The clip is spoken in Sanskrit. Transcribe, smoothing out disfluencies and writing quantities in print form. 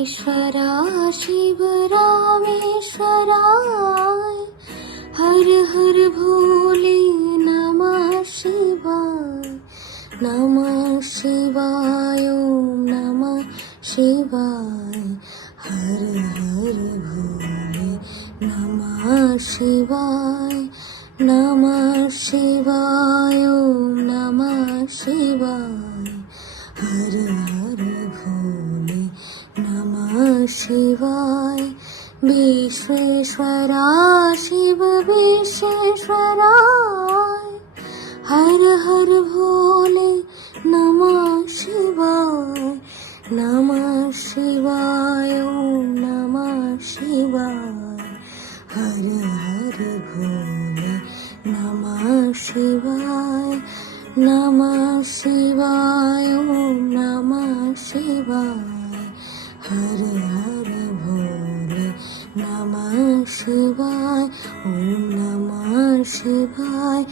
ईश्वरा शिव रामेश्वराय हर हर भोले नमः शिवाय ओम नमः शिवाय हर हर भोले नमः शिवाय ओम नमः शिवाय हर हर भोले नमः शिवाय विश्वेश्वरा शिव विश्वेश्वराय हर हर भोले नमः शिवाय ओम नमः शिवाय हर हर भोले नमः शिवाय ओम नमः शिवाय हर हर भोले नमः शिवाय ओम नमः शिवाय